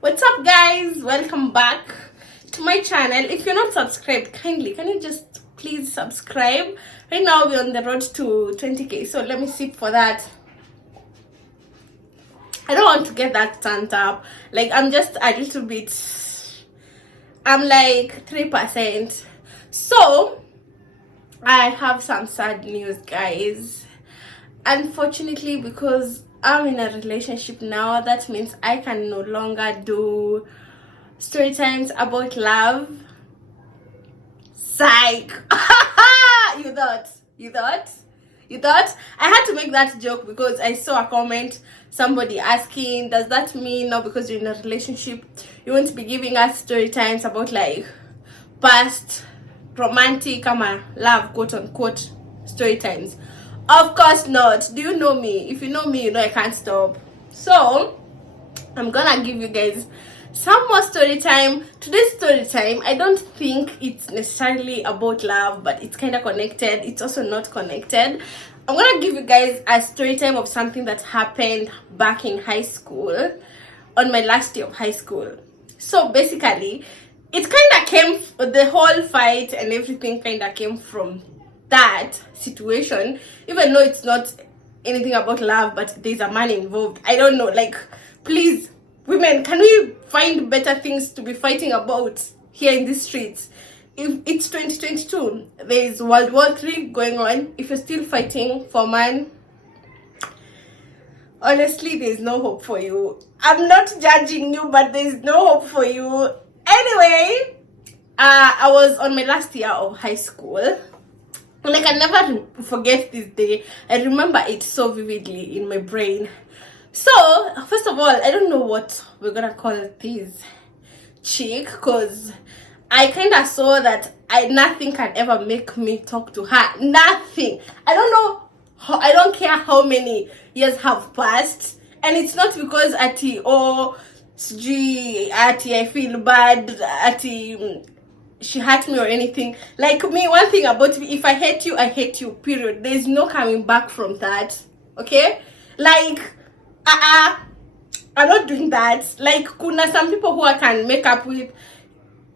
What's up, guys? Welcome back to my channel. If you're not subscribed, kindly can you just please subscribe? Right now we're on the road to 20k, so let me sip for that. I don't want to get that turned up, like I'm just a little bit, I'm like 3%. So I have some sad news, guys. Unfortunately, because I'm in a relationship now, that means I can no longer do story times about love. Psych. you thought I had to make that joke because I saw a comment, somebody asking, does that mean now because you're in a relationship you won't be giving us story times about like past romantic love, quote unquote, story times? Of course not. Do you know me? If you know me, you know I can't stop. So I'm gonna give you guys some more story time. Today's story time, I don't think it's necessarily about love, but it's kind of connected. It's also not connected. I'm gonna give you guys a story time of something that happened back in high school, on my last day of high school. So basically, it kind of came, the whole fight and everything kind of came from that situation, even though it's not anything about love, but there's a man involved. I don't know, like, please, women, can we find better things to be fighting about here in the streets? If it's 2022, there's World War III going on. If you're still fighting for man, honestly, there's no hope for you. I'm not judging you, but there's no hope for you. Anyway, I was on my last year of high school. Like, I never forget this day. I remember it so vividly in my brain. So, first of all, I don't know what we're gonna call this chick, because I kind of saw that nothing can ever make me talk to her. Nothing. I don't know. I don't care how many years have passed. And it's not because I feel bad, she hurt me or anything. Like me, one thing about me, if I hate you, I hate you, period. There's no coming back from that. Okay? Like, I'm not doing that. Like, kuna some people who I can make up with,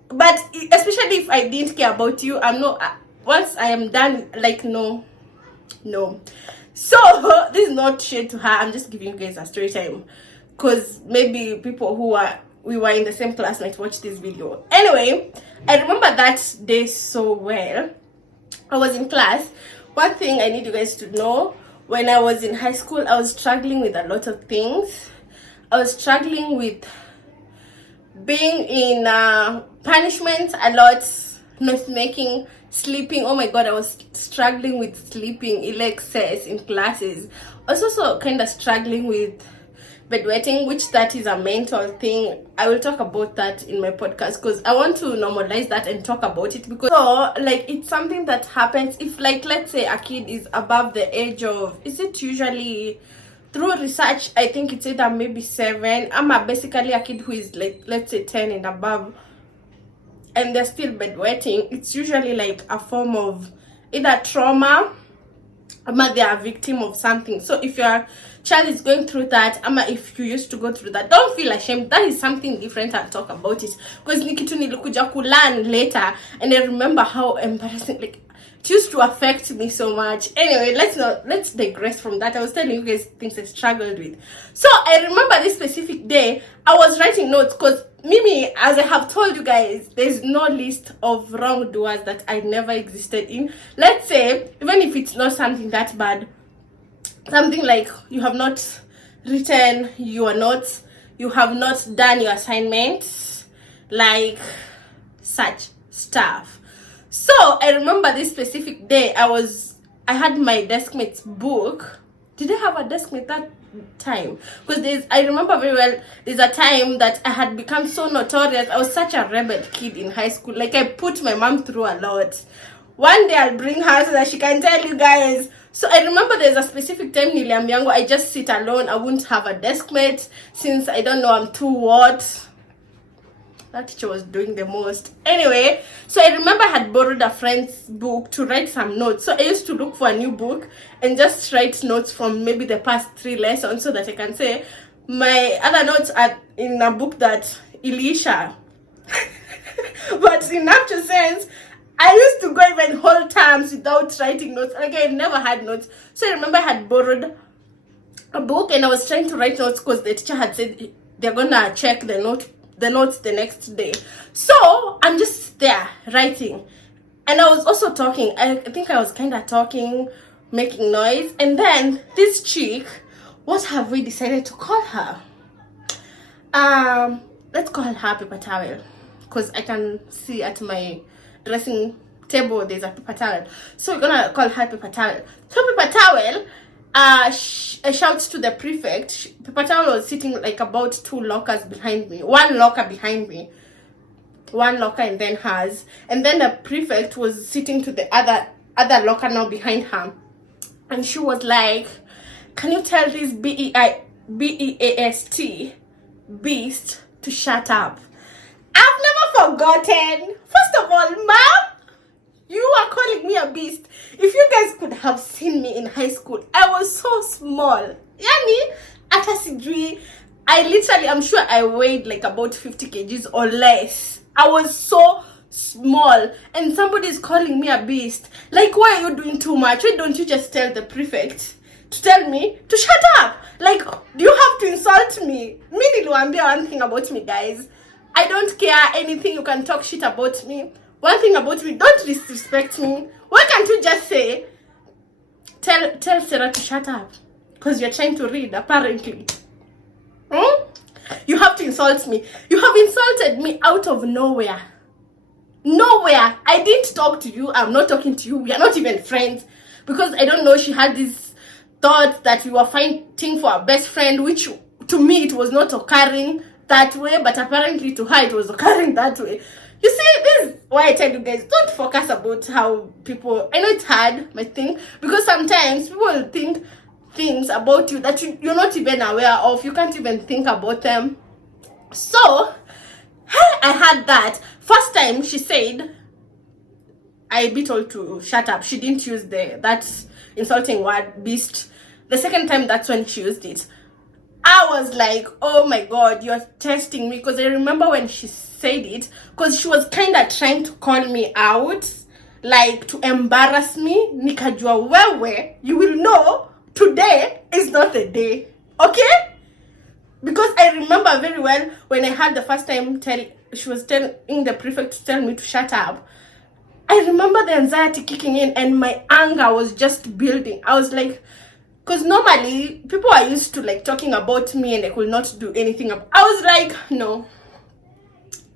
but especially if I didn't care about you, I'm not, once I am done, like, no. So this is not shade to her. I'm just giving you guys a story time, because maybe people we were in the same class might watch this video. Anyway, I remember that day so well. I was in class. One thing I need you guys to know, when I was in high school, I was struggling with a lot of things. I was struggling with being in punishment a lot, not making, sleeping. Oh my god, I was struggling with sleeping, ill excess in classes. I was also kind of struggling with bedwetting, which that is a mental thing. I will talk about that in my podcast because I want to normalize that and talk about it, because like, it's something that happens if, like, let's say a kid is above the age of, is it usually, through research, I think it's either maybe 7. I'm basically a kid who is like, let's say 10 and above, and they're still bedwetting. It's usually like a form of either trauma, or they are a victim of something. So if your child is going through that, if you used to go through that, don't feel ashamed. That is something different. I'll talk about it, because ni kitu nilikuja kulearn later, and I remember how embarrassing, like, it used to affect me so much. Anyway, let's digress from that. I was telling you guys things I struggled with. So I remember this specific day I was writing notes, because Mimi, as I have told you guys, there's no list of wrongdoers that I never existed in. Let's say, even if it's not something that bad, something like you have not written your notes, you have not done your assignments, like such stuff. So I remember this specific day, I had my deskmate's book. Did I have a deskmate that time? Because I remember very well, there's a time that I had become so notorious. I was such a rebel kid in high school. Like, I put my mom through a lot. One day I'll bring her so that she can tell you guys. So I remember there's a specific time, Niliambiango, I just sit alone. I wouldn't have a deskmate, since I don't know, I'm too what? That teacher was doing the most. Anyway, so I remember I had borrowed a friend's book to write some notes. So I used to look for a new book and just write notes from maybe the past 3 lessons, so that I can say, My other notes are in a book that Elisha. But in actual sense, I used to go even whole terms without writing notes. Like I never had notes. So I remember I had borrowed a book and I was trying to write notes because the teacher had said they're gonna check the notes the next day. So I'm just there writing. And I was also talking. I think I was kind of talking, making noise. And then this chick, what have we decided to call her? Let's call her Paper Towel, because I can see at my dressing table there's a paper towel. So we're gonna call her Paper Towel. So Paper Towel shouts to the prefect. Paper Towel was sitting like about 2 lockers behind me, 1 locker behind me, 1 locker and then hers, and then the prefect was sitting to the other locker now behind her, and she was like, can you tell this beast beast to shut up? I've never forgotten. First of all, ma'am, you are calling me a beast. If you guys could have seen me in high school, I was so small. Yani, at a degree, I'm sure I weighed like about 50 kgs or less. I was so small, and somebody is calling me a beast. Like, why are you doing too much? Why don't you just tell the prefect to tell me to shut up? Like, do you have to insult me? Me niliwaambia one thing about me, guys. I don't care anything. You can talk shit about me. One thing about me, don't disrespect me. Why can't you just say, tell Sarah to shut up? Because you're trying to read, apparently. You have to insult me. You have insulted me out of nowhere. Nowhere. I didn't talk to you. I'm not talking to you. We are not even friends. Because I don't know, she had this thought that we were fighting for our best friend, which to me it was not occurring that way, but apparently to her it was occurring that way. You see, this is why I tell you guys, don't focus about how people, I know it's hard, my thing, because sometimes people will think things about you that you're not even aware of. You can't even think about them. So I had that. First time she said, I be told to shut up. She didn't use that insulting word, beast. The second time, that's when she used it. I was like, oh my god, you're testing me. Because I remember when she said it, because she was kind of trying to call me out, like to embarrass me. Nikajua wewe, you will know today is not the day. Okay? Because I remember very well when I had the first time she was telling the prefect to tell me to shut up. I remember the anxiety kicking in and my anger was just building. I was like, because normally people are used to like talking about me and they could not do anything. I was like, no.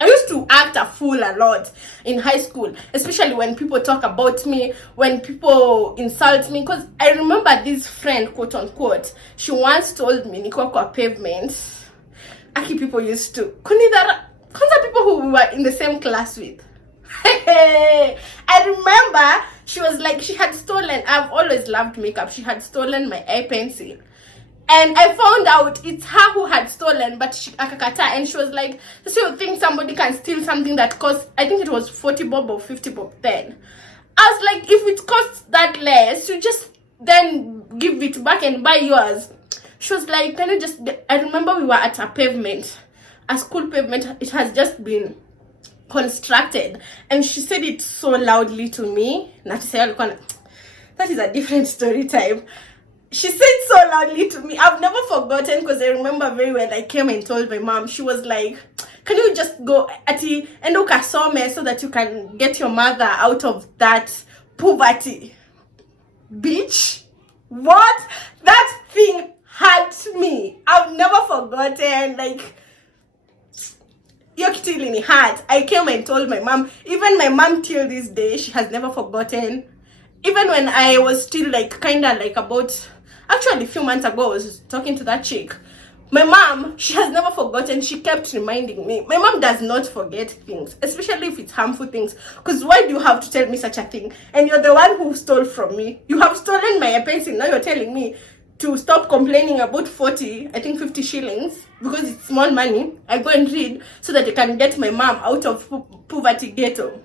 I used to act a fool a lot in high school, especially when people talk about me, when people insult me. Because I remember this friend, quote unquote, she once told me, niko kwa pavement, aki people used to, kwanza people who we were in the same class with. I remember she was like, she had stolen, I've always loved makeup, she had stolen my eye pencil. And I found out it's her who had stolen, but she akakata, and she was like, so you think somebody can steal something that cost, I think it was 40 bob or 50 bob then. I was like, if it costs that less, you just then give it back and buy yours. She was like, can you just, I remember we were at a pavement, a school pavement, it has just been constructed, and she said it so loudly to me. That is a different story time. She said so loudly to me. I've never forgotten, because I remember very well. I came and told my mom. She was like, can you just go ati endo kasome so that you can get your mother out of that poverty? Bitch, what? That thing hurt me. I've never forgotten. Like, you're still in heart. I came and told my mom. Even my mom till this day, she has never forgotten. Even when I was still like kind of like about, actually a few months ago, I was talking to that chick. My mom, she has never forgotten. She kept reminding me. My mom does not forget things, especially if it's harmful things. Because why do you have to tell me such a thing? And you're the one who stole from me. You have stolen my pencil. Now you're telling me to stop complaining about 50 shillings, because it's small money. I go and read so that I can get my mom out of poverty ghetto.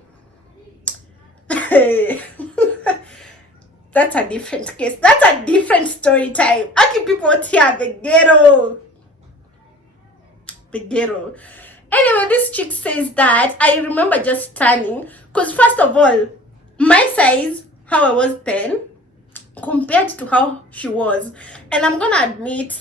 That's a different case. That's a different story time. I keep people out here the ghetto. the ghetto. Anyway, this chick says that I remember just stunning because first of all, my size, how I was then compared to how she was, and I'm gonna admit,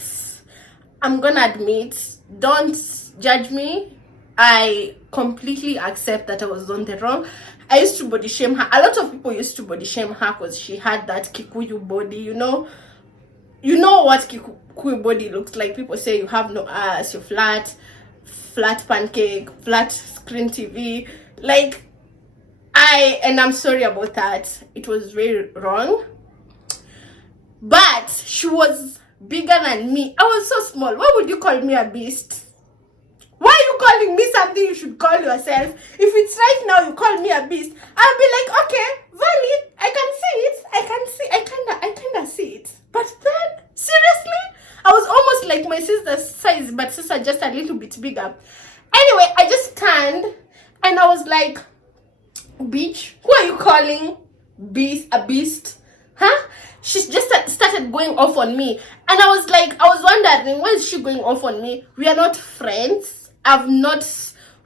don't judge me, I completely accept that I was on the wrong. I used to body shame her. A lot of people used to body shame her because she had that Kikuyu body, you know what Kikuyu body looks like. People say you have no ass, you're flat pancake, flat screen TV. Like, I'm sorry about that. It was very wrong. But she was bigger than me. I was so small. Why would you call me a beast? Why are you calling me something you should call yourself? If it's right now you call me a beast, I'll be like, okay, valid. I can see it. I kinda see it. But then, seriously? I was almost like my sister's size, but sister just a little bit bigger. Anyway, I just turned and I was like, bitch, who are you calling a beast? Huh? She just started going off on me. And I was wondering, why is she going off on me? We are not friends.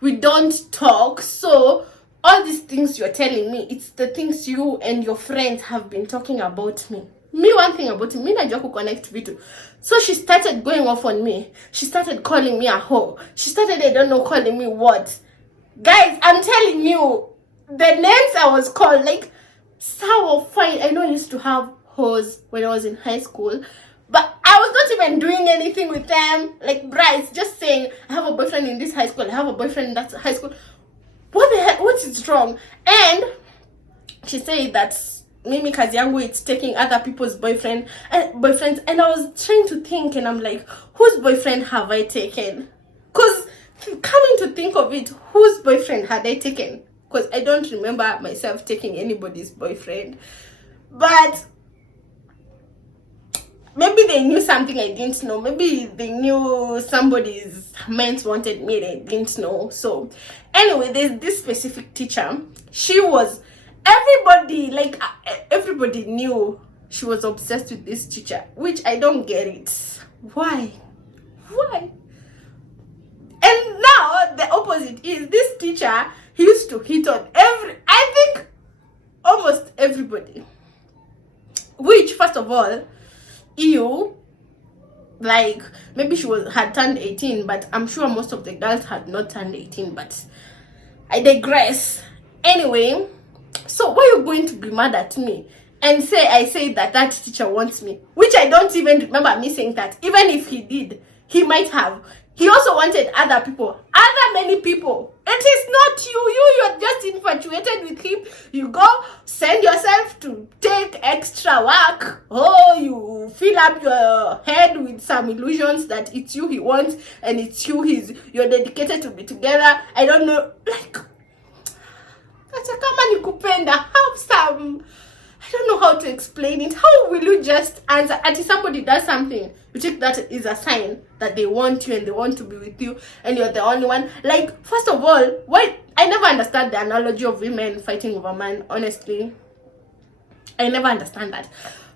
We don't talk. So all these things you're telling me, it's the things you and your friends have been talking about me. One thing about me, najua ku connect vitu. So she started going off on me. She started calling me a hoe. She started, I don't know, calling me what. Guys, I'm telling you, the names I was called, like, sour fine. I know I used to have hoes when I was in high school, but I was not even doing anything with them. Like, Bryce, just saying, I have a boyfriend in this high school, I have a boyfriend in that high school. What the heck? What is wrong? And she said that Mimi Kaziangu is taking other people's boyfriends, and I was trying to think, and I'm like, whose boyfriend have I taken? Because coming to think of it, whose boyfriend had I taken? Because I don't remember myself taking anybody's boyfriend. But maybe they knew something I didn't know. Maybe they knew somebody's mates wanted me, they didn't know. So anyway, there's this specific teacher. Everybody knew she was obsessed with this teacher, which I don't get it. Why? And now the opposite is this teacher. He used to hit on almost everybody. Which, first of all, like, maybe she had turned 18, but I'm sure most of the girls had not turned 18, but I digress. Anyway, so why are you going to be mad at me and say I say that teacher wants me? Which I don't even remember me saying that. Even if he did, he might have. He also wanted many people. It is not you're just infatuated with him. You go send yourself to take extra work. Oh, you fill up your head with some illusions that it's you he wants and it's you're dedicated to be together. I don't know, like, kama nikupenda, have some, I don't know how to explain it. How will you just answer until somebody does something? You take that as a sign that they want you and they want to be with you and you're the only one. Like, first of all, I never understand the analogy of women fighting over man. Honestly, I never understand that.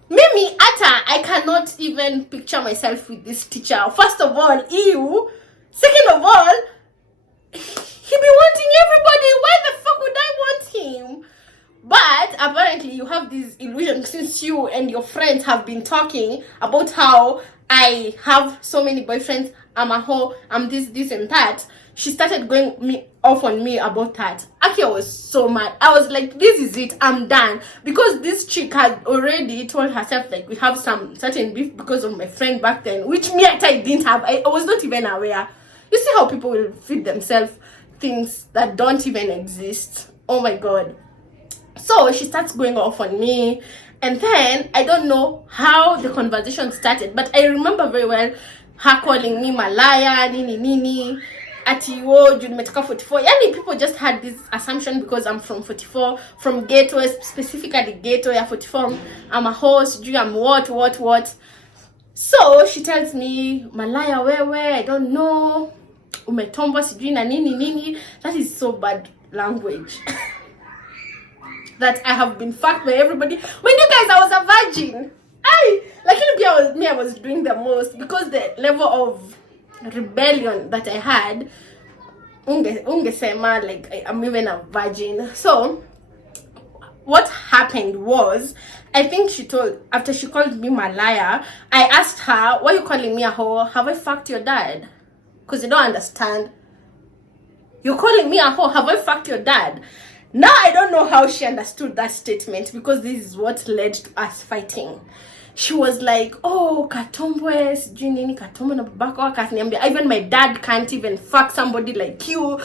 Mimi, I cannot even picture myself with this teacher. First of all, ew. Second of all, he be wanting everybody. Why the fuck would I want him? But apparently you have this illusion since you and your friends have been talking about how I have so many boyfriends, I'm a hoe, I'm this and that. She started going off on me about that. Aki, I was so mad. I was like, this is it, I'm done. Because this chick had already told herself, like, we have some certain beef because of my friend back then, which I didn't have. I was not even aware. You see how people will feed themselves things that don't even exist. Oh my god. So she starts going off on me, and then I don't know how the conversation started, but I remember very well her calling me malaya, nini, ati wo, juu nimetoka 44. Yani people just had this assumption because I'm from 44, from ghetto, specifically ghetto ya 44, I'm a host, I'm what. So she tells me, malaya wewe, I don't know, umetomba sijui na nini. That is so bad language. That I have been fucked by everybody. When you guys, I was a virgin. I was doing the most because the level of rebellion that I had, ungesema like I'm even a virgin. So what happened was, I think after she called me malaya, I asked her, why are you calling me a hoe? Have I fucked your dad? Because you don't understand. You're calling me a hoe. Have I fucked your dad? Now I don't know how she understood that statement, because this is what led to us fighting. She was like, oh, katombwe, sijui nini katombwe na babako akaniambia, even my dad can't even fuck somebody like you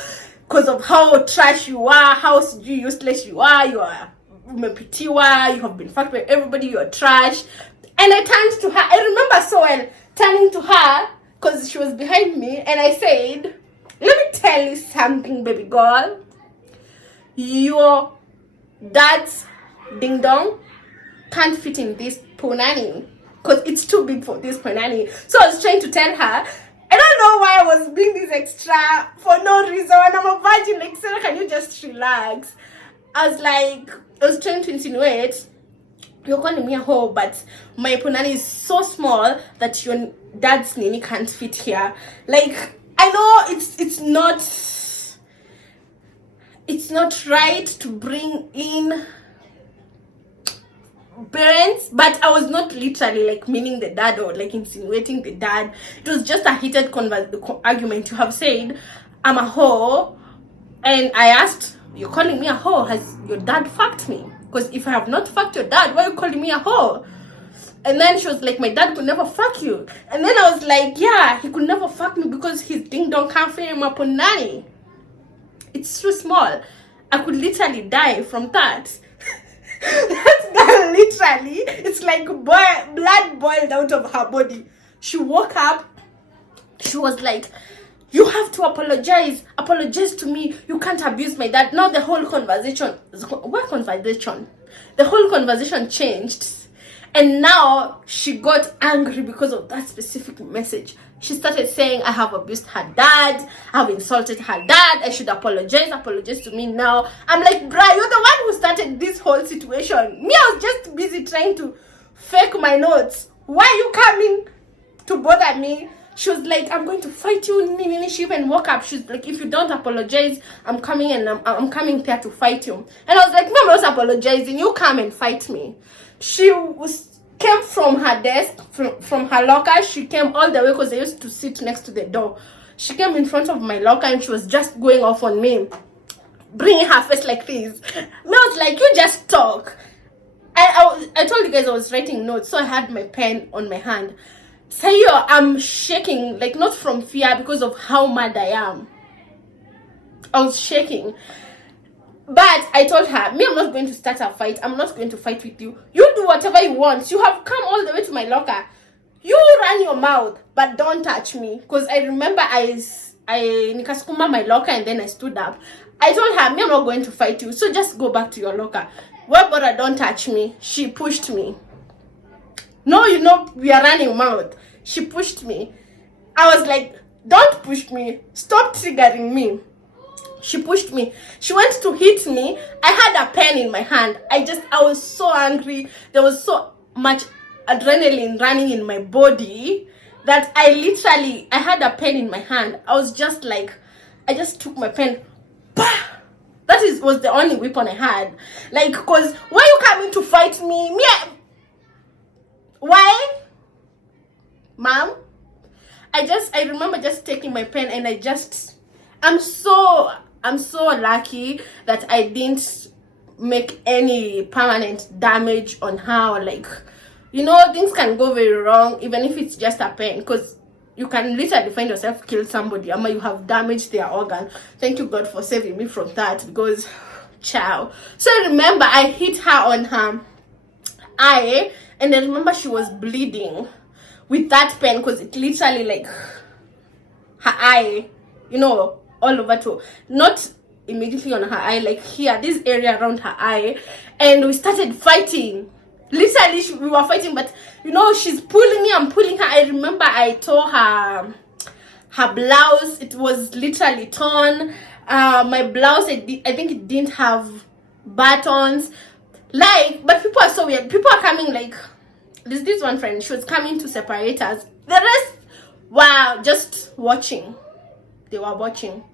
because of how trash you are, how useless you are umepitiwa, you have been fucked by everybody, you're trash. And I turned to her. I remember so well turning to her because she was behind me, and I said, let me tell you something, baby girl. Your dad's ding dong can't fit in this punani because it's too big for this punani. So I was trying to tell her, I don't know why I was being this extra for no reason. When I'm a virgin, like, Sarah, can you just relax? I was trying to insinuate, you're calling me a hoe, but my punani is so small that your dad's nini can't fit here. Like, I know it's not right to bring in parents, but I was not literally like meaning the dad or like insinuating the dad. It was just a heated argument. You have said I'm a hoe, and I asked, you're calling me a hoe, has your dad fucked me? Because if I have not fucked your dad, why are you calling me a hoe? And then she was like, my dad could never fuck you. And then I was like, yeah, he could never fuck me because his ding dong can't fit in my punani. It's too small. I could literally die from that. That literally, it's like blood boiled out of her body. She woke up. She was like, you have to apologize to me. You can't abuse my dad. Now the whole conversation, what conversation? The whole conversation changed. And now she got angry because of that specific message. She started saying, I have abused her dad. I have insulted her dad. I should apologize. Apologize to me now. I'm like, bruh, you're the one who started this whole situation. Me, I was just busy trying to fake my notes. Why are you coming to bother me? She was like, I'm going to fight you. She even woke up. She's like, if you don't apologize, I'm coming, and I'm coming there to fight you. And I was like, no, I'm not apologizing. You come and fight me. She came from her desk, from her locker. She came all the way because I used to sit next to the door. She came in front of my locker and she was just going off on me, bringing her face like this. And I was like, you just talk. I told you guys I was writing notes, so I had my pen on my hand. So I'm shaking, like not from fear, because of how mad I am. I was shaking. But I told her, me, I'm not going to start a fight. I'm not going to fight with you. You do whatever you want. You have come all the way to my locker. You run your mouth, but don't touch me. Because I remember I nikasukuma my locker and then I stood up. I told her, me, I'm not going to fight you. So just go back to your locker. Well, brother, don't touch me. She pushed me. No, we are running mouth. She pushed me. I was like, don't push me. Stop triggering me. She pushed me. She went to hit me. I had a pen in my hand. I was so angry. There was so much adrenaline running in my body that I had a pen in my hand. I was just like, I just took my pen. Bah! That was the only weapon I had. Like, because why are you coming to fight me? Why? Mom? I remember just taking my pen and I'm so lucky that I didn't make any permanent damage on her. Like, things can go very wrong even if it's just a pen, because you can literally find yourself kill somebody or you have damaged their organ. Thank you God for saving me from that, because ciao. So I remember I hit her on her eye, and I remember she was bleeding with that pen, because it literally, like, her eye, all over to, not immediately on her eye, like here, this area around her eye. And we started fighting. Literally, we were fighting, but she's pulling me, I'm pulling her. I remember I tore her blouse. It was literally torn. My blouse, I think it didn't have buttons. Like, but people are so weird. People are coming, like, there's this one friend, she was coming to separate us. The rest were just watching. They were watching.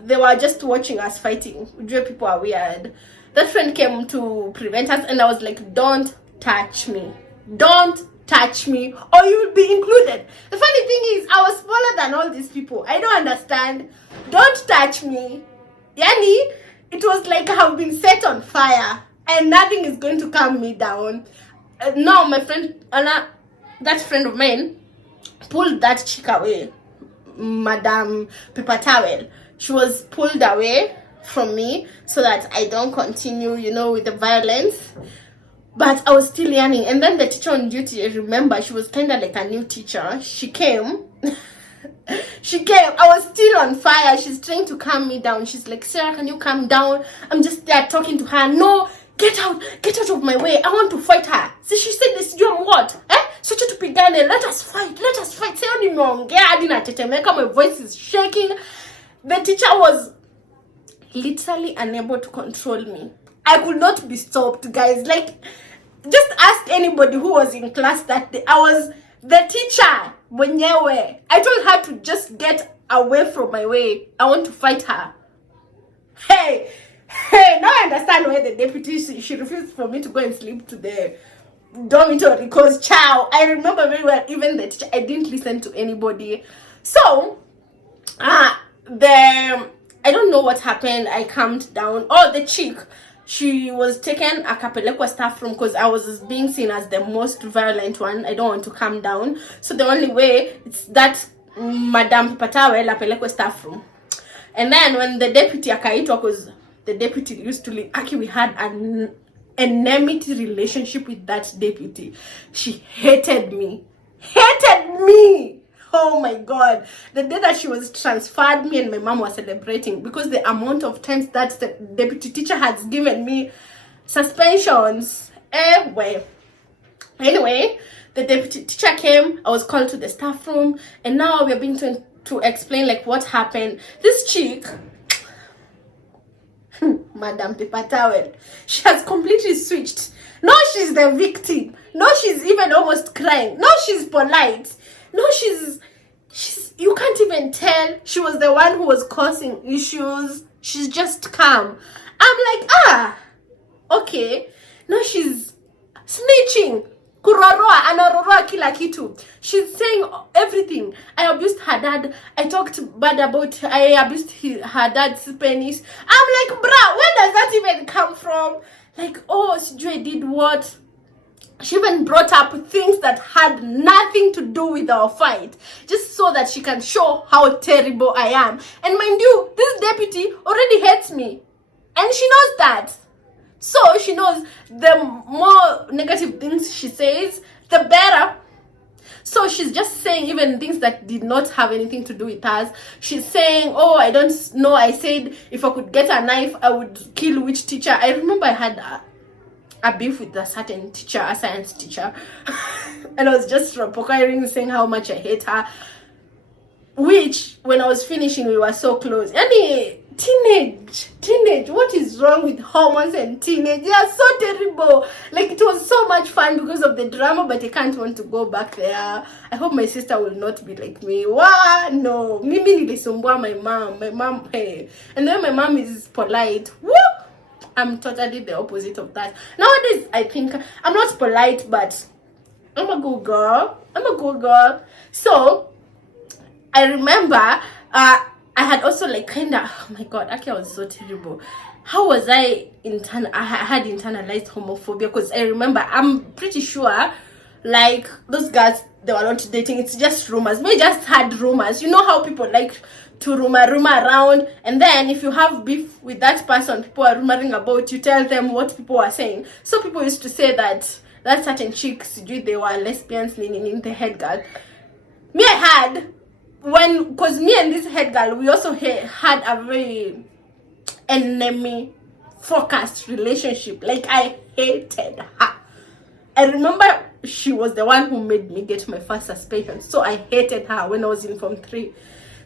They were just watching us fighting. People are weird. That friend came to prevent us, and I was like, don't touch me. Don't touch me, or you will be included. The funny thing is, I was smaller than all these people. I don't understand. Don't touch me. Yani, it was like I have been set on fire, and nothing is going to calm me down. Now, my friend, Anna, that friend of mine, pulled that chick away. Madam Paper Towel. She was pulled away from me so that I don't continue, with the violence. But I was still learning. And then the teacher on duty, I remember, she was kind of like a new teacher. She came. I was still on fire. She's trying to calm me down. She's like, Sarah, can you calm down? I'm just there talking to her. No, get out of my way. I want to fight her. See, she said this, you what? Sote tupigane, let us fight. Say nimeongea hadi natetemeka, my voice is shaking. The teacher was literally unable to control me. I could not be stopped, guys. Like, just ask anybody who was in class that day. I was the teacher mwenyewe. I told her to just get away from my way. I want to fight her. Hey, now I understand why the deputy, she refused for me to go and sleep to the dormitory, because I remember very well, even the teacher, I didn't listen to anybody. So I don't know what happened. I calmed down. The chick, she was taken a Kapelekwa staff room because I was being seen as the most violent one. I don't want to calm down, so the only way it's that Madam Patawe Lapelekwa staff room. And then when the deputy akaitwa, because the deputy used to live, actually we had an enmity relationship with that deputy. She hated me. Oh my god. The day that she was transferred, me and my mom were celebrating because the amount of times that the deputy teacher has given me suspensions. Anyway, the deputy teacher came. I was called to the staff room, and now we are being to explain like what happened. This chick, Madam Paper Towel, she has completely switched. No, she's the victim. No, she's even almost crying. No, she's polite. No, she's you can't even tell she was the one who was causing issues. She's just calm. I'm like, okay. No, she's snitching. Kuroroa, anaroroa kila kitu. She's saying everything. I abused her dad. I talked bad about I abused her dad's penis. I'm like, bruh, where does that even come from? Like, Sijue did what? She even brought up things that had nothing to do with our fight, just so that she can show how terrible I am. And mind you, this deputy already hates me, and she knows that. So she knows the more negative things she says, the better. So she's just saying even things that did not have anything to do with us. She's saying, I don't know, I said if I could get a knife, I would kill which teacher. I remember I had a beef with a certain teacher, a science teacher. And I was just provoking, saying how much I hate her. Which, when I was finishing, we were so close. Teenage, what is wrong with hormones and teenage? They are so terrible. Like, it was so much fun because of the drama, but I can't want to go back there. I hope my sister will not be like me. No. Mimi nilisumbua my mom, hey. And then my mom is polite. Woo! I'm totally the opposite of that. Nowadays, I think I'm not polite, but I'm a good girl. So, I remember, I had also like oh my god, actually I was so terrible. How was I had internalized homophobia? Because I remember, I'm pretty sure, like, those guys, they were not dating, it's just rumors. We just had rumors. You know how people like to rumor around, and then if you have beef with that person, people are rumoring about, you tell them what people are saying. So people used to say that certain chicks, they were lesbians, in the head girl. Me, I had, because me and this head girl, we also had a very enemy focused relationship. Like, I hated her. I remember she was the one who made me get my first suspension. So I hated her when I was in Form 3.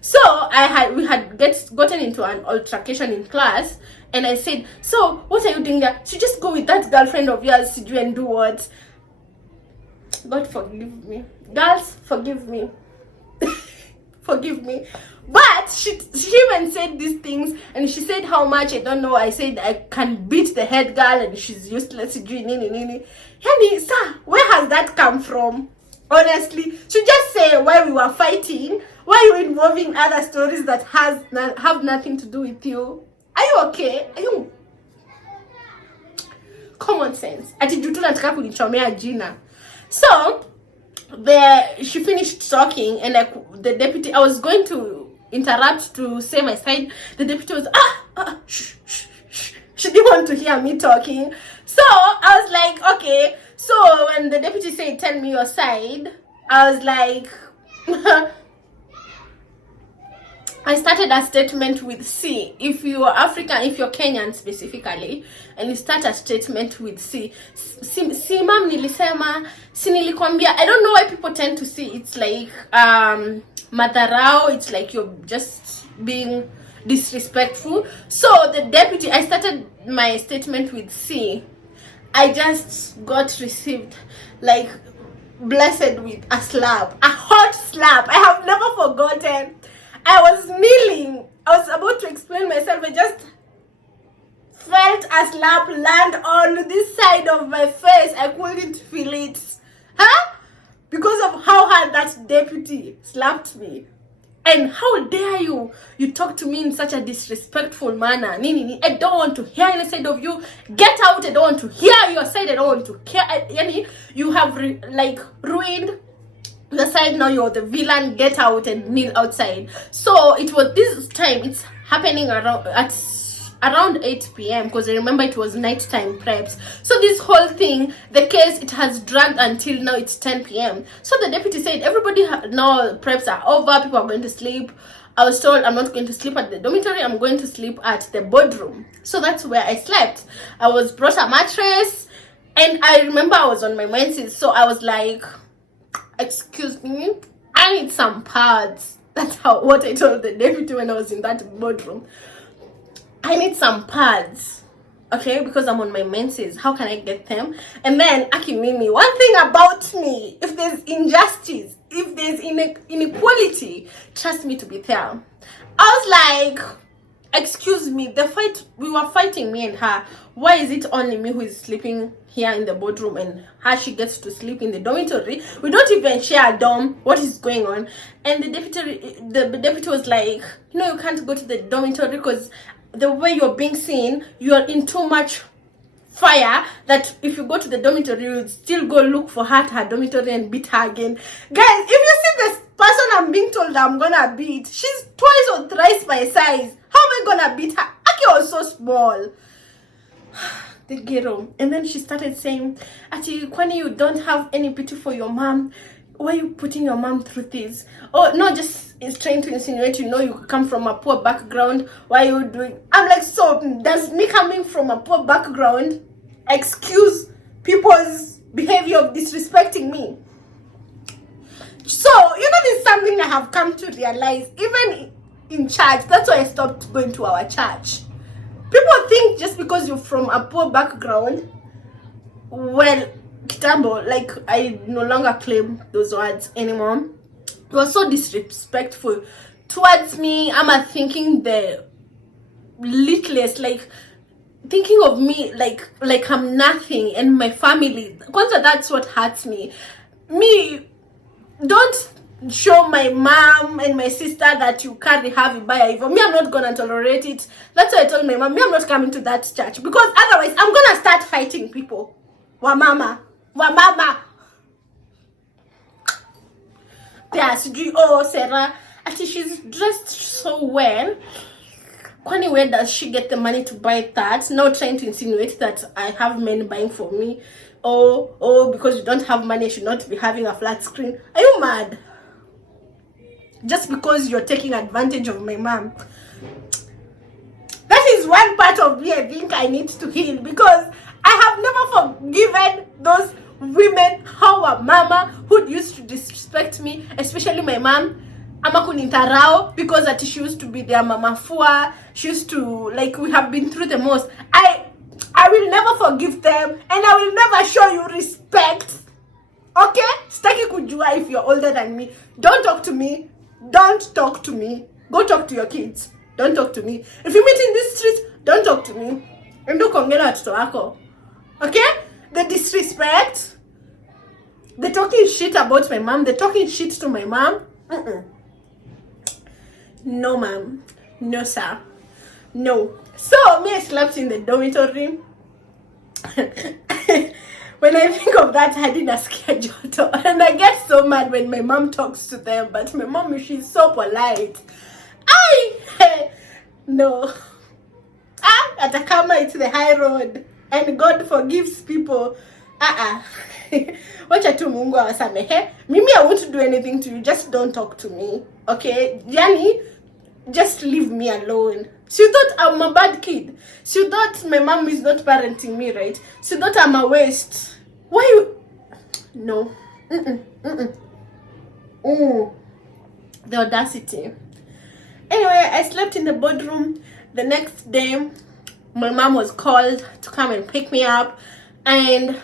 So we had gotten into an altercation in class, and I said, so what are you doing there? So just go with that girlfriend of yours, Siju, and do what? God forgive me. Girls, forgive me. Forgive me. But she even said these things, and she said how much, I don't know, I said I can beat the head girl and she's useless. Yani, sir, where has that come from? Honestly, she just say why we were fighting, why you involving other stories that have nothing to do with you. Are you okay? Are you common sense? Ati jutu nataka kunichomea jina. So she finished talking, and the deputy, I was going to interrupt to say my side. The deputy was shh, shh, shh. She didn't want to hear me talking. So I was like, okay. So when the deputy said, tell me your side, I was like, I started a statement with C. If you are African, if you're Kenyan specifically, and you start a statement with C, ma'am nilisema, si nilikwambia. I don't know why people tend to see it's like madharau, it's like you're just being disrespectful. So the deputy, I started my statement with C. I just got received like blessed with a slap, a hot slap. I have never forgotten. I was kneeling. I was about to explain myself. I just felt a slap land on this side of my face. I couldn't feel it. Because of how hard that deputy slapped me. And how dare you talk to me in such a disrespectful manner. I don't want to hear any side of you. Get out. I don't want to hear your side. I don't want to care. You have ruined the side. Now you're the villain. Get out and kneel outside. So it was this time. It's happening around 8 p.m. because I remember it was nighttime preps. So this whole thing, the case, it has dragged until now. It's 10 p.m. So the deputy said, everybody now preps are over, people are going to sleep. I was told I'm not going to sleep at the dormitory, I'm going to sleep at the boardroom. So that's where I slept. I was brought a mattress, and I remember I was on my menses. So I was like, excuse me, I need some pads. That's what I told the deputy when I was in that boardroom. I need some pads, okay, because I'm on my menses. How can I get them? And then Akimimi, one thing about me, if there's injustice, if there's inequality, trust me to be there. I was like, excuse me, the fight, we were fighting, me and her. Why is it only me who is sleeping here in the boardroom and her, she gets to sleep in the dormitory? We don't even share a dorm. What is going on? And the deputy was like, you can't go to the dormitory because the way you're being seen, you're in too much fire that if you go to the dormitory, you'll still go look for her at her dormitory and beat her again. Guys, if you see this person I'm being told I'm gonna beat, she's twice or thrice my size. How am I gonna beat her? Aki was so small. The ghetto. And then she started saying, Ati, kwani you don't have any pity for your mom? Why are you putting your mom through this? Oh, no, just is trying to insinuate, you come from a poor background. Why are you doing? I'm like, so does me coming from a poor background excuse people's behavior of disrespecting me? So, this is something I have come to realize, even in church. That's why I stopped going to our church. People think just because you're from a poor background, well, Kitambo, like, I no longer claim those words anymore. It was so disrespectful towards me. I'm thinking the littlest, like thinking of me like I'm nothing, and my family. That's what hurts me. Don't show my mom and my sister that you carry heavy by evil. Me, I'm not gonna tolerate it. That's why I told my mom, I'm not coming to that church, because otherwise I'm gonna start fighting people. Wamama. Yes, Sarah, actually she's dressed so well. Kwani, where does she get the money to buy that? Now trying to insinuate that I have men buying for me. Oh, because you don't have money, you should not be having a flat screen. Are you mad? Just because you're taking advantage of my mom. That is one part of me I think I need to heal, because I have never forgiven those women, our mama, who used to disrespect me, especially my mom. Amakunintarao, because that she used to be their mama fua. She used to, like, we have been through the most. I will never forgive them, and I will never show you respect. Okay? Staki kujua if you're older than me. Don't talk to me. don't talk to me. Go talk to your kids. Don't talk to me. If you meet in this street, don't talk to me. And don't kongena watoto wako. Okay? The disrespect. They're talking shit about my mom. They're talking shit to my mom. No, ma'am. No, sir. No. So, me, I slept in the dormitory. When I think of that, I did a scare joto. And I get so mad when my mom talks to them. But my mom, she's so polite. No. Atakama, it's the high road. And God forgives people. Wacha tu Mungu awasamehe. Mimi, I won't do anything to you. Just don't talk to me. Okay? Yani, just leave me alone. She thought I'm a bad kid. She thought my mom is not parenting me right. She thought I'm a waste. Why you? No. The audacity. Anyway, I slept in the bedroom. The next day, my mom was called to come and pick me up. And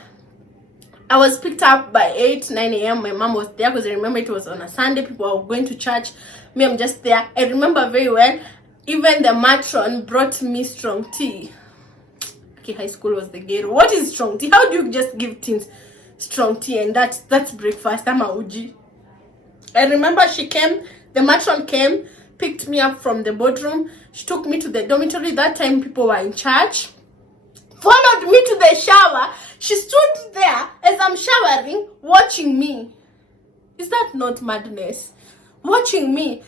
I was picked up by 9 a.m. My mom was there because I remember it was on a Sunday. People were going to church. Me, I'm just there. I remember very well. Even the matron brought me strong tea. Okay, high school was the ghetto. What is strong tea? How do you just give teens strong tea and that's breakfast? I'm a uji. I remember she came, the matron came, picked me up from the boardroom. She took me to the dormitory. That time people were in church. Followed me to the shower. She stood there as I'm showering, watching me. Is that not madness? Watching me.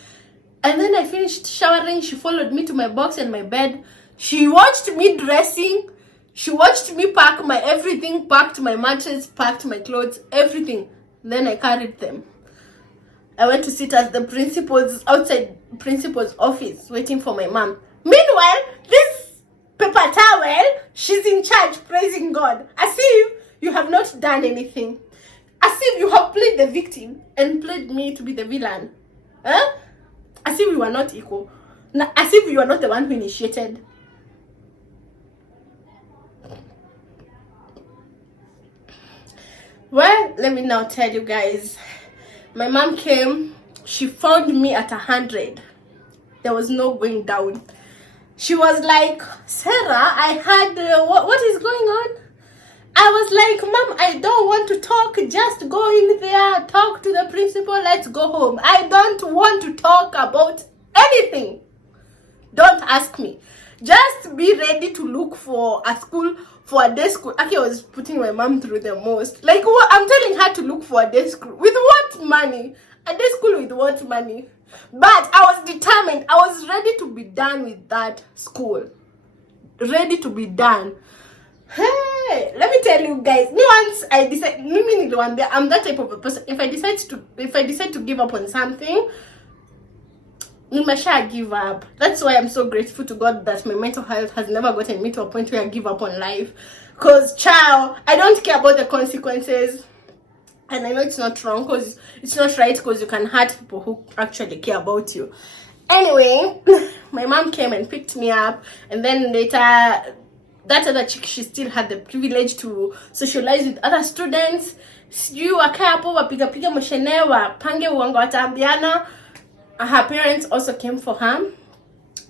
And then I finished showering. She followed me to my box and my bed. She watched me dressing. She watched me pack my everything, packed my mattress, packed my clothes, everything. Then I carried them. I went to sit at the outside principal's office, waiting for my mom. Meanwhile, this paper towel, she's in charge, praising God. As if you have not done anything. As if you have played the victim and played me to be the villain. Huh? As if we were not equal. As if you are not the one who initiated. Well, let me now tell you guys. My mom came. She found me at 100. There was no going down. She was like, Sarah, I had... what is going on? I was like, Mom, I don't want to talk. Just go in there, talk to the principal, let's go home. I don't want to talk about anything. Don't ask me. Just be ready to look for a school, for a day school. Actually, I was putting my mom through the most. Like, what? I'm telling her to look for a day school. With what money? A day school with what money? But I was determined. I was ready to be done with that school. Ready to be done. Hey, let me tell you guys. Once I decide, I'm that type of a person. If I decide to give up on something, I give up. That's why I'm so grateful to God that my mental health has never gotten me to a point where I give up on life. Cause child, I don't care about the consequences. And I know it's not wrong, because it's not right, because you can hurt people who actually care about you. Anyway, my mom came and picked me up, and then later, that other chick, she still had the privilege to socialize with other students. Sijui wakae hapo wapiga mshene wapange uongo watambiana. Her parents also came for her.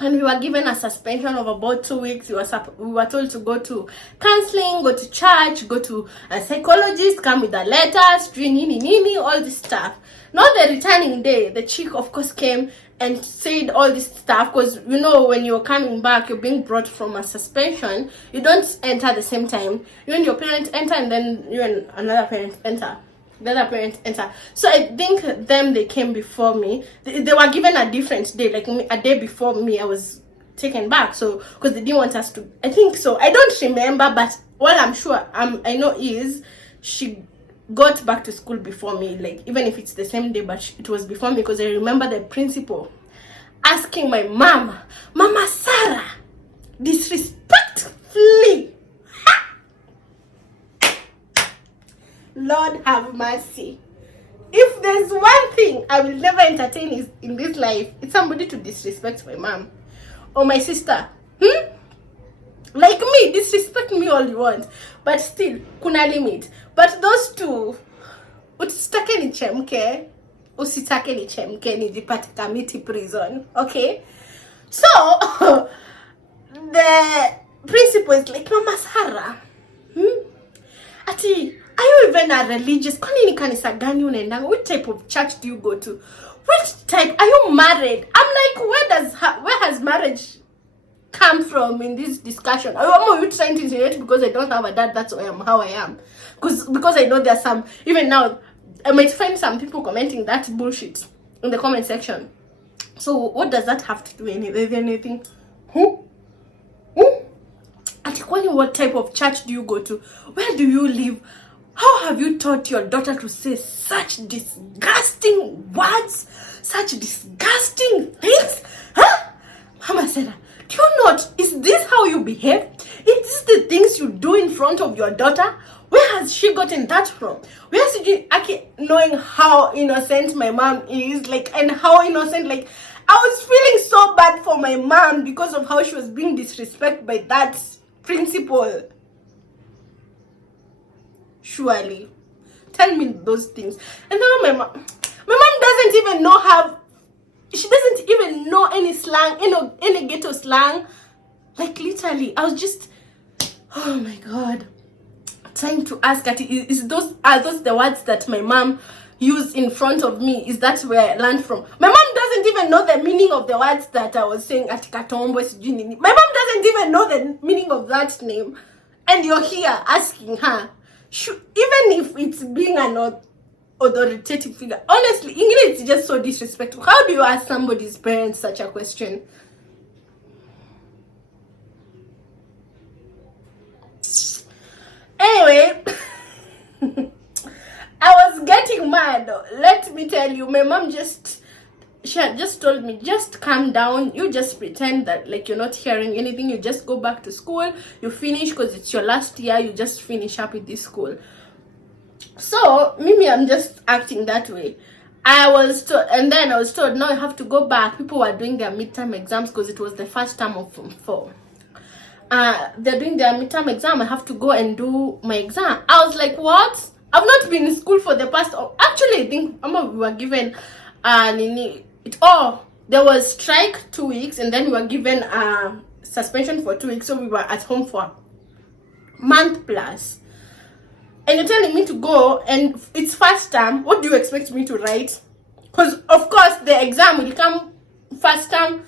And we were given a suspension of about 2 weeks. We were told to go to counseling, go to church, go to a psychologist, come with a letter, nini, all this stuff. Not the returning day. The chick, of course, came and said all this stuff. Because, you know, when you're coming back, you're being brought from a suspension. You don't enter at the same time. You and your parents enter, and then you and another parent enter. The other parents enter. So I think they came before me. They were given a different day, like a day before me. I was taken back, so because they didn't want us to. I think so. I don't remember, but what I'm sure I know is she got back to school before me. Like, even if it's the same day, but it was before me, because I remember the principal asking my mom, Mama Sarah, disrespectfully. Lord have mercy. If there's one thing I will never entertain in this life, it's somebody to disrespect my mom or my sister. Like me, disrespect me all you want, but still kuna limit. But those two, utitake nichemke. usitake nichemke nijipate Kamiti prison. Okay, so the principal is like, Mama Sarah, ati, are you even a religious? Kwani ni kanisa gani unaendanga? Which type of church do you go to? Which type? Are you married? I'm like, where has marriage come from in this discussion? Are you trying to insinuate because I don't have a dad, that's how I am? Because I know there's some, even now, I might find some people commenting that bullshit in the comment section. So what does that have to do with anything? Atikwani, what type of church do you go to? Where do you live? How have you taught your daughter to say such disgusting words? Such disgusting things? Huh? Mama Sarah, do you not? Is this how you behave? Is this the things you do in front of your daughter? Where has she gotten that from? Where is she knowing how innocent my mom is? Like, and how innocent, like, I was feeling so bad for my mom because of how she was being disrespected by that principal. Surely. Tell me those things. And then my mom doesn't even know how, she doesn't even know any slang, any ghetto slang. Like, literally, I was just, oh my God, trying to ask are those the words that my mom used in front of me? Is that where I learned from? My mom doesn't even know the meaning of the words that I was saying at Katombo. My mom doesn't even know the meaning of that name. And you're here asking her, even if it's being an authoritative figure. Honestly, English is just so disrespectful. How do you ask somebody's parents such a question? Anyway, I was getting mad. Let me tell you, my mom she had just told me, just calm down. You just pretend that like you're not hearing anything. You just go back to school. You finish because it's your last year. You just finish up with this school. So, Mimi, I'm just acting that way. And then I was told, no, I have to go back. People were doing their midterm exams because it was the first term of Form 4. They're doing their midterm exam. I have to go and do my exam. I was like, what? I've not been in school for the past, actually, I think we were given, there was strike 2 weeks, and then we were given suspension for 2 weeks, so we were at home for a month plus. And you're telling me to go, and it's first term. What do you expect me to write? Because, of course, the exam will come first term.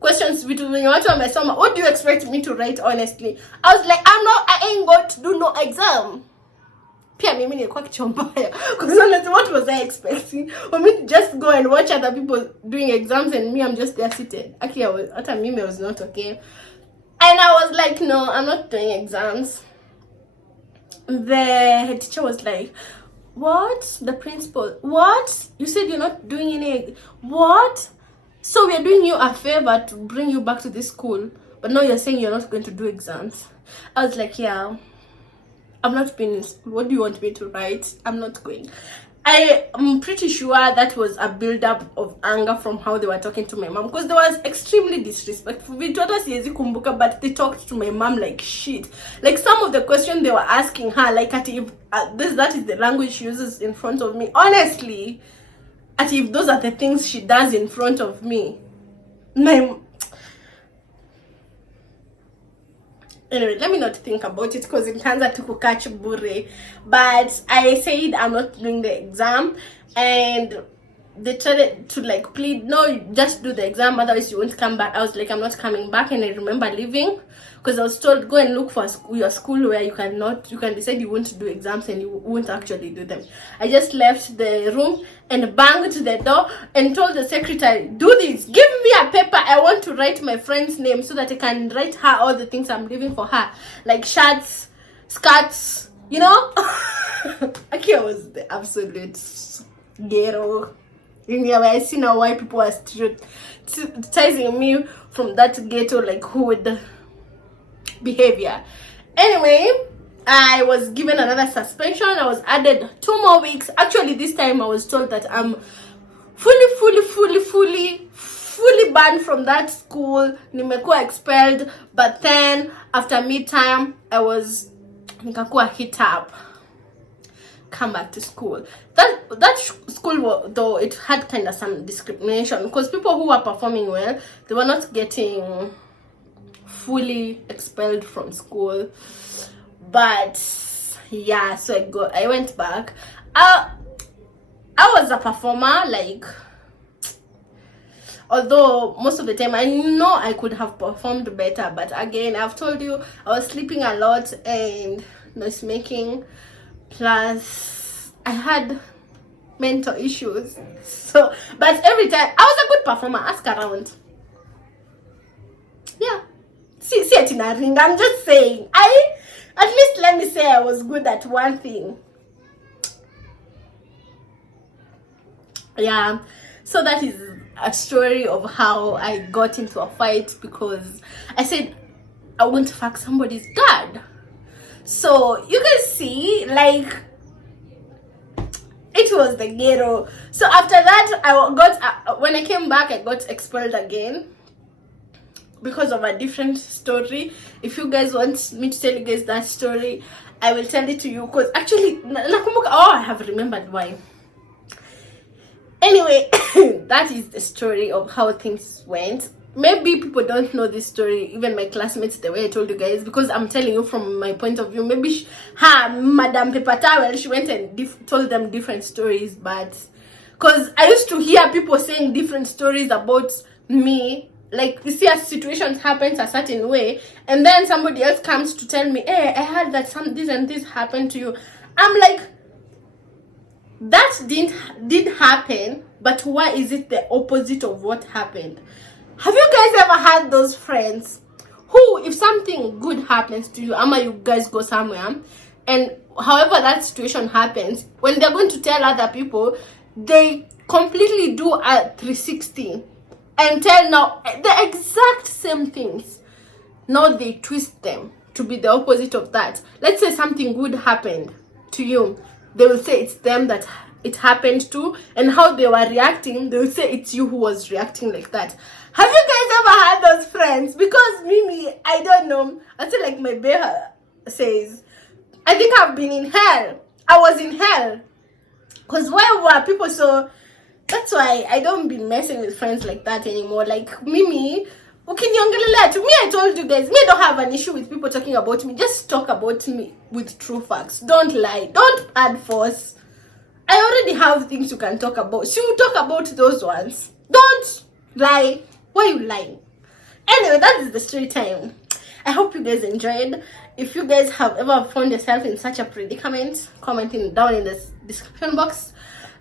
Questions between you want to my summer. What do you expect me to write, honestly? I was like, I ain't going to do no exam. Pia mimi ni kwa kichombaya. Because honestly, what was I expecting? For me to just go and watch other people doing exams and me, I'm just there seated. Actually, I was not okay. And I was like, no, I'm not doing exams. The head teacher was like, what? The principal, what? You said you're not doing any, what? So we are doing you a favor to bring you back to this school, but now you're saying you're not going to do exams. I was like, yeah, I'm not being in school. What do you want me to write? I'm not going. I'm pretty sure that was a build-up of anger from how they were talking to my mom, because they was extremely disrespectful. But they talked to my mom like shit. Like some of the questions they were asking her, like that is the language she uses in front of me. Honestly, if those are the things she does in front of me, anyway, let me not think about it because it turns out to catch bure. But I said I'm not doing the exam, and they tried to like plead, no, just do the exam, otherwise you won't come back. I was like, I'm not coming back. And I remember leaving because I was told, go and look for your school where you can decide you won't do exams and you won't actually do them. I just left the room and banged the door and told the secretary, do this, give me a paper. I want to write my friend's name so that I can write her all the things I'm leaving for her, like shirts, skirts, you know. Actually, I was the absolute ghetto. I see now why people are stereotyping me from that ghetto like hood behavior. Anyway, I was given another suspension. I was added 2 more weeks. Actually, this time I was told that I'm fully banned from that school. Nimekuwa expelled. But then after midterm, I was nikakuwa hit up. come back to school. That school, though, it had kind of some discrimination, because people who were performing well, they were not getting fully expelled from school. But yeah, so I went back. I was a performer, like, although most of the time I know I could have performed better, but again, I've told you, I was sleeping a lot and noise making, plus I had mental issues. So, but every time I was a good performer. Ask around. Yeah, see it in a ring. I'm just saying, at least let me say I was good at one thing. Yeah, so that is a story of how I got into a fight because I said I want to fuck somebody's dad. So you can see, like, it was the ghetto. So after that, when I came back, I got expelled again because of a different story. If you guys want me to tell you guys that story, I will tell it to you, because actually I have remembered why. Anyway, that is the story of how things went. Maybe people don't know this story, even my classmates, the way I told you guys, because I'm telling you from my point of view. Maybe Madam Paper Towel, she went and told them different stories, but because I used to hear people saying different stories about me. Like, you see, a situation happens a certain way, and then somebody else comes to tell me, hey, I heard that this and this happened to you. I'm like, that did happen, but why is it the opposite of what happened? Have you guys ever had those friends who, if something good happens to you, you guys go somewhere, and however that situation happens, when they're going to tell other people, they completely do a 360 and tell now the exact same things. Now they twist them to be the opposite of that. Let's say something good happened to you, they will say it's them that it happened to, and how they were reacting, they will say it's you who was reacting like that. Have you guys ever had those friends? Because Mimi, I don't know, I feel like my bear says, I think I've been in hell. I was in hell, because why were people so? That's why I don't be messing with friends like that anymore. Like Mimi, ukiniongelelea to me, I told you guys, me, I don't have an issue with people talking about me. Just talk about me with true facts. Don't lie. Don't add force. I already have things you can talk about. So you talk about those ones. Don't lie. Why are you lying? Anyway, that is the story time. I hope you guys enjoyed. If you guys have ever found yourself in such a predicament, comment down in the description box.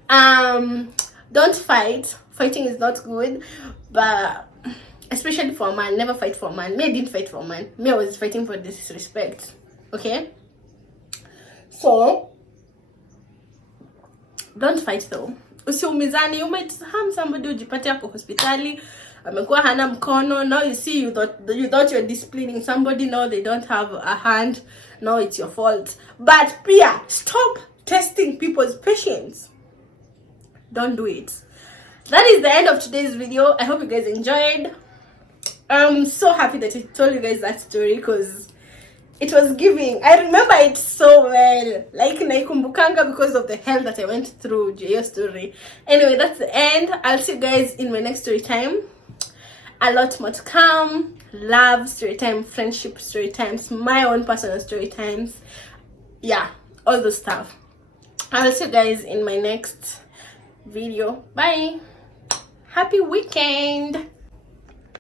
Don't fight. Fighting is not good, but especially for a man, never fight for a man. Me, I didn't fight for a man. Me, I was fighting for disrespect. Okay? So, don't fight though. Usiumizani. You might harm somebody, ujipate hapo hospitali, amekuwa hana mkono. Now you see, you thought you're disciplining somebody, now they don't have a hand. Now it's your fault. But Pia, stop testing people's patience. Don't do it. That is the end of today's video. I hope you guys enjoyed. I'm so happy that I told you guys that story, because it was giving. I remember it so well. Like, naikumbukanga because of the hell that I went through your story. Anyway, that's the end. I'll see you guys in my next story time. A lot more to come. Love story time, friendship story times, my own personal story times. Yeah, all the stuff. I'll see you guys in my next video. Bye. Happy weekend.